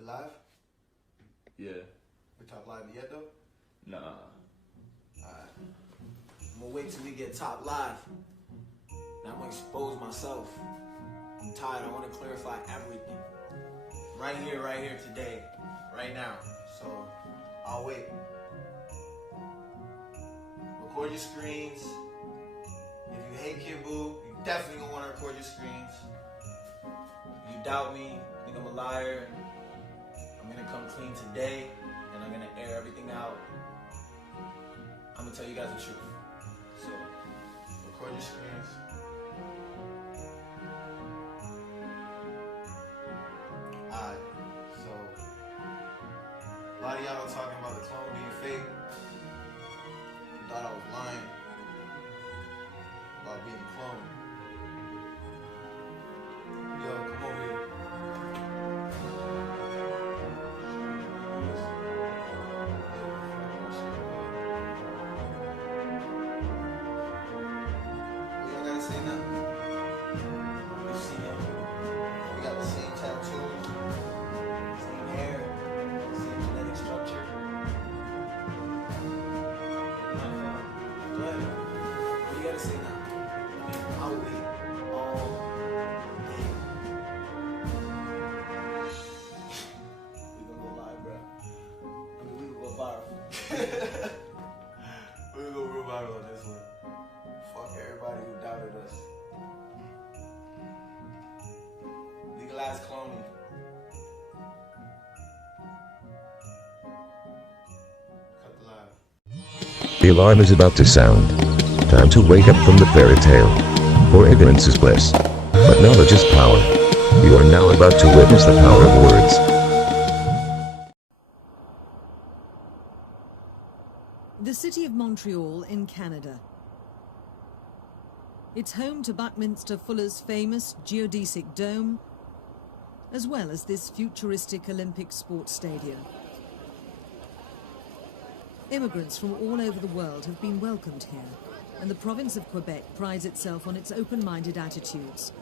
We live? Yeah. We top live yet though? Nah. Alright. I'm gonna wait till we get top live. Now I'm gonna expose myself. I'm tired. I want to clarify everything. Right here, today. Right now. So, I'll wait. Record your screens. If you hate Kid Boo, you definitely gonna want to record your screens. If you doubt me, think I'm a liar, I'm gonna come clean today, and I'm gonna air everything out. I'm gonna tell you guys the truth. So, record your screens. Alright, so, a lot of y'all are talking about the clone being fake. Thought I was lying about being cloned. Yo, come over here. What y'all gotta say now? You see it? We got the same tattoos, same hair, same genetic structure. Go ahead. What you gotta say now? I'll wait all day. We gonna go live, bro. I mean, we gonna go viral. We gonna go real viral on this one. Fuck everybody who doubted us. Legalize cloning. Cut the live. The alarm is about to sound. Time to wake up from the fairy tale. For ignorance is bliss, but knowledge is power. You are now about to witness the power of words. The city of Montreal in Canada. It's home to Buckminster Fuller's famous geodesic dome, as well as this futuristic Olympic sports stadium. Immigrants from all over the world have been welcomed here, and the province of Quebec prides itself on its open-minded attitudes.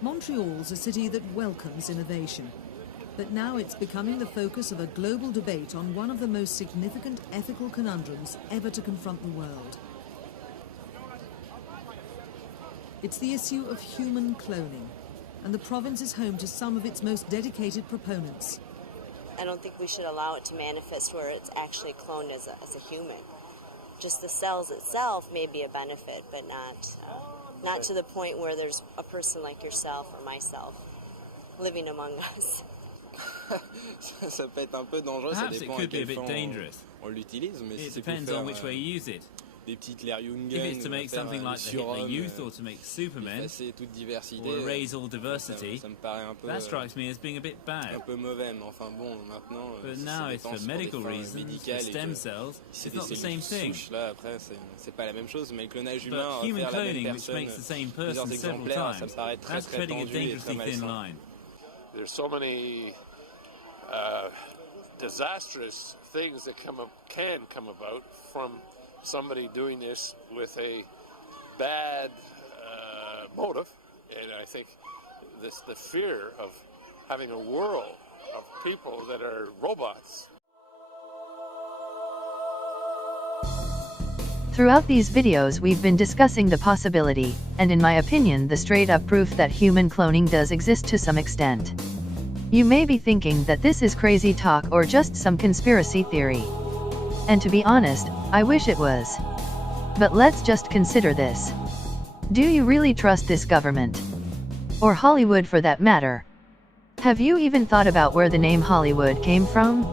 Montreal's a city that welcomes innovation, but now it's becoming the focus of a global debate on one of the most significant ethical conundrums ever to confront the world. It's the issue of human cloning, and the province is home to some of its most dedicated proponents. I don't think we should allow it to manifest where it's actually cloned as a human. Just the cells itself may be a benefit, but not to the point where there's a person like yourself or myself living among us. Ça peut être un peu dangereux, ça Perhaps it dépend à could be a quel bit fin dangerous. on l'utilise, mais si It c'est pour depends faire on which way you use it. des petites Claire Jungen, If it's to make faire something like the Hitler surhomme, Youth or to make Supermen, effacer toute diversité, or erase all diversity, ça me paraît un peu, that strikes me as being a bit un bad. peu mauvais, mais enfin bon, maintenant, But si now c'est it's des for temps medical pour des fins reasons, for médicales et stem que cells, c'est it's des not the cellules same thing. souches, là après c'est pas la même chose, mais le clonage humain, But human faire la même cloning, which personne, makes the same plusieurs person several exemplaires, ça times, me paraît très that's très treading a tendu et très dangerously thin malsain. line. There's so many disastrous things that can come about from somebody doing this with a bad motive, and I think the fear of having a world of people that are robots. Throughout these videos we've been discussing the possibility, and in my opinion the straight-up proof that human cloning does exist to some extent. You may be thinking that this is crazy talk or just some conspiracy theory. And to be honest, I wish it was. But let's just consider this. Do you really trust this government? Or Hollywood for that matter? Have you even thought about where the name Hollywood came from?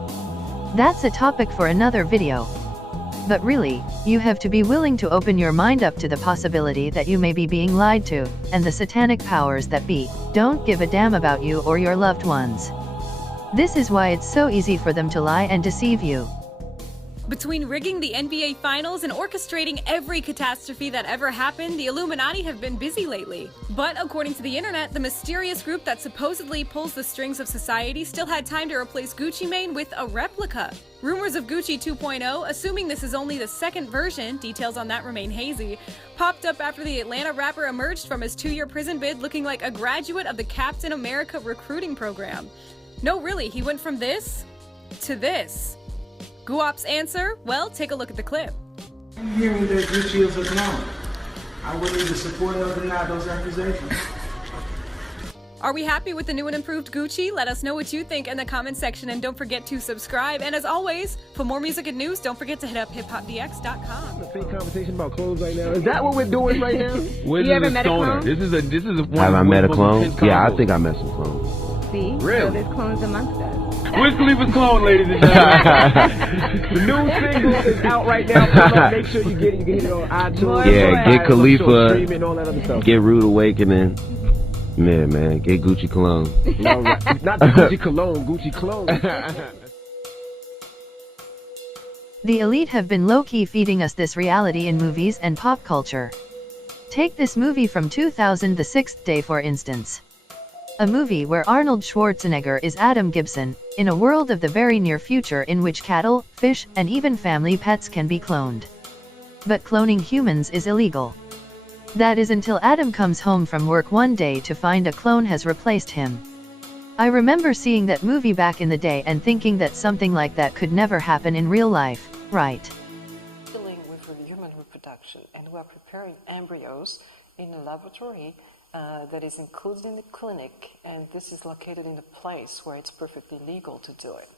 That's a topic for another video. But really, you have to be willing to open your mind up to the possibility that you may be being lied to, and the satanic powers that be don't give a damn about you or your loved ones. This is why it's so easy for them to lie and deceive you. Between rigging the NBA Finals and orchestrating every catastrophe that ever happened, the Illuminati have been busy lately. But according to the internet, the mysterious group that supposedly pulls the strings of society still had time to replace Gucci Mane with a replica. Rumors of Gucci 2.0, assuming this is only the second version, details on that remain hazy, popped up after the Atlanta rapper emerged from his 2-year prison bid looking like a graduate of the Captain America recruiting program. No, really, he went from this to this. Guap's answer? Well, take a look at the clip. I'm hearing that Gucci is a clone. I wouldn't even support or deny those accusations. Are we happy with the new and improved Gucci? Let us know what you think in the comment section, and don't forget to subscribe. And as always, for more music and news, don't forget to hit up hiphopdx.com. A fake conversation about clones right now. Is that what we're doing right now? You ever met a clone? This is a one. Have I met a clone? Yeah, I think I met some clones. See? Really? So there's clones amongst us. Wiz Khalifa's clone, ladies and gentlemen. The new single is out right now. Make sure you get it. You can get it on iTunes. Yeah, get Khalifa. And all that other stuff. Get Rude Awakening. Yeah, man. Get Gucci Cologne. All right. Not the Gucci Cologne, Gucci Clone. The elite have been low-key feeding us this reality in movies and pop culture. Take this movie from 2000, The Sixth Day, for instance. A movie where Arnold Schwarzenegger is Adam Gibson, in a world of the very near future in which cattle, fish, and even family pets can be cloned. But cloning humans is illegal. That is until Adam comes home from work one day to find a clone has replaced him. I remember seeing that movie back in the day and thinking that something like that could never happen in real life, right? Dealing with human reproduction, and we are preparing embryos in a laboratory that is included in the clinic, and this is located in a place where it's perfectly legal to do it.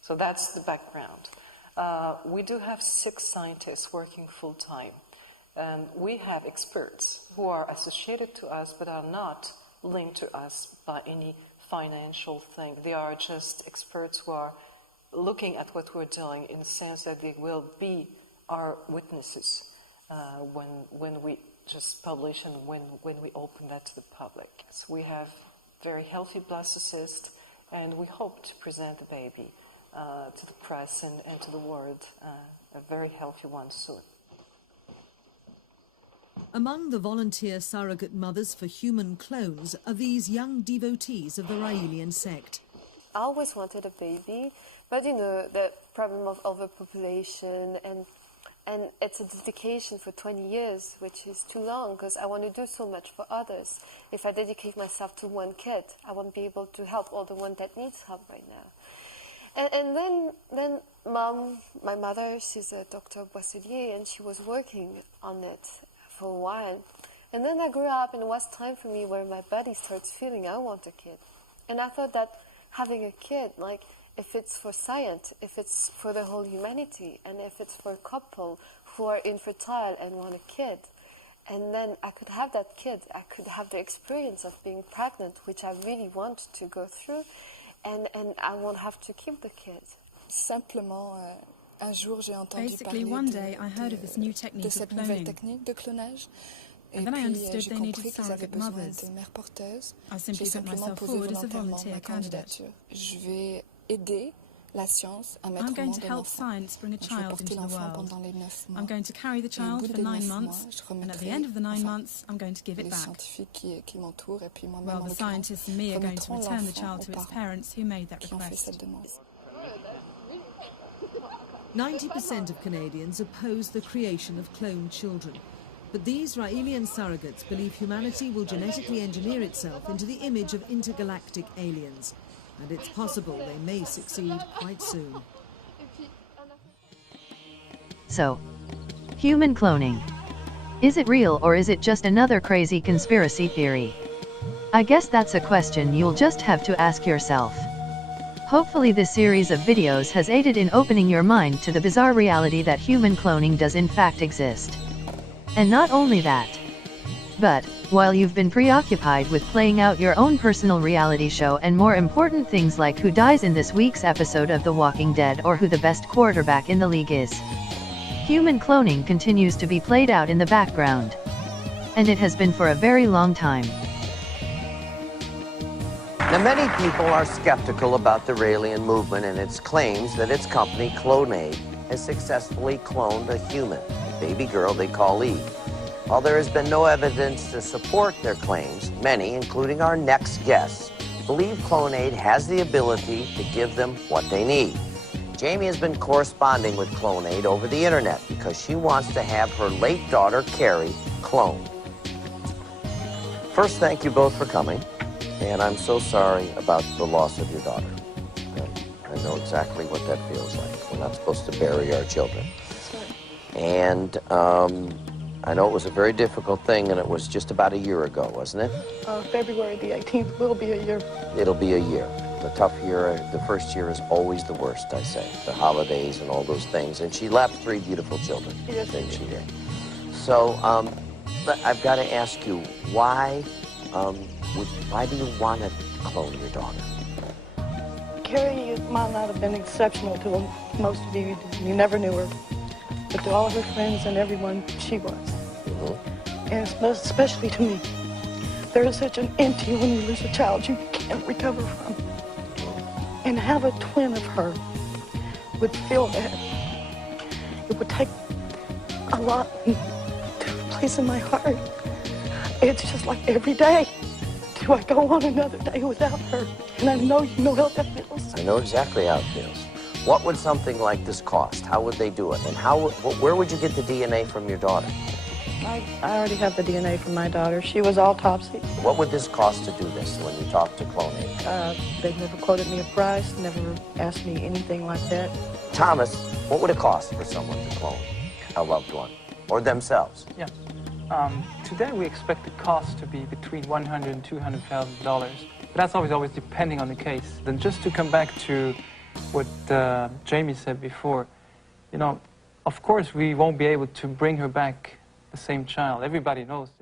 So that's the background. We do have 6 scientists working full-time. We have experts who are associated to us but are not linked to us by any financial thing. They are just experts who are looking at what we're doing in the sense that they will be our witnesses when we just publish and when we open that to the public. So we have very healthy blastocysts, and we hope to present the baby to the press and to the world, a very healthy one soon. Among the volunteer surrogate mothers for human clones are these young devotees of the Raëlian sect. I always wanted a baby, but you know, the problem of overpopulation and it's a dedication for 20 years, which is too long because I want to do so much for others. If I dedicate myself to one kid, I won't be able to help all the one that needs help right now. And then Mom, my mother, she's a Dr. Boisselier, and she was working on it for a while. And then I grew up, and it was time for me where my body starts feeling I want a kid. And I thought that having a kid, like, if it's for science, if it's for the whole humanity, and if it's for a couple who are infertile and want a kid, and then I could have that kid, I could have the experience of being pregnant, which I really want to go through, and I won't have to keep the kid. Simplement, un jour j'ai entendu Basically, one day I heard of this new technique of cloning. And then I understood they needed surrogate mothers. I simply put myself forward as a volunteer candidate. I'm going to help science bring a child into the world. I'm going to carry the child for 9 months, and at the end of the 9 months, I'm going to give it back. Well, the scientists and me are going to return the child to its parents who made that request. 90% of Canadians oppose the creation of cloned children. But these Raëlian surrogates believe humanity will genetically engineer itself into the image of intergalactic aliens. And it's possible they may succeed quite soon. So, human cloning. Is it real, or is it just another crazy conspiracy theory? I guess that's a question you'll just have to ask yourself. Hopefully this series of videos has aided in opening your mind to the bizarre reality that human cloning does in fact exist. And not only that, but, while you've been preoccupied with playing out your own personal reality show and more important things like who dies in this week's episode of The Walking Dead or who the best quarterback in the league is, human cloning continues to be played out in the background. And it has been for a very long time. Now, many people are skeptical about the Raëlian movement and its claims that its company, Clonaid, has successfully cloned a human, a baby girl they call Eve. While there has been no evidence to support their claims, many, including our next guests, believe Clonaid has the ability to give them what they need. Jamie has been corresponding with Clonaid over the internet because she wants to have her late daughter, Carrie, cloned. First, thank you both for coming, and I'm so sorry about the loss of your daughter. I know exactly what that feels like. We're not supposed to bury our children. And I know it was a very difficult thing, and it was just about a year ago, wasn't it? February the 18th will be a year. It'll be a year. A tough year. The first year is always the worst, I say. The holidays and all those things. And she left 3 beautiful children. Yes, didn't she? So, but I've got to ask you, why do you want to clone your daughter? Carrie might not have been exceptional to most of you. You never knew her. But to all of her friends and everyone, she was. And especially to me. There is such an empty when you lose a child you can't recover from. And have a twin of her would feel that. It would take a lot to place in my heart. It's just like every day. Do I go on another day without her? And I know you know how that feels. I know exactly how it feels. What would something like this cost? How would they do it? And where would you get the DNA from your daughter? I already have the DNA from my daughter. She was autopsied. What would this cost to do this when you talk to Clonaid? They've never quoted me a price, never asked me anything like that. Thomas, what would it cost for someone to clone a loved one? Or themselves? Yeah. Today we expect the cost to be between $100,000 and $200,000. But that's always depending on the case. Then just to come back to what Jamie said before, you know, of course we won't be able to bring her back the same child. Everybody knows this.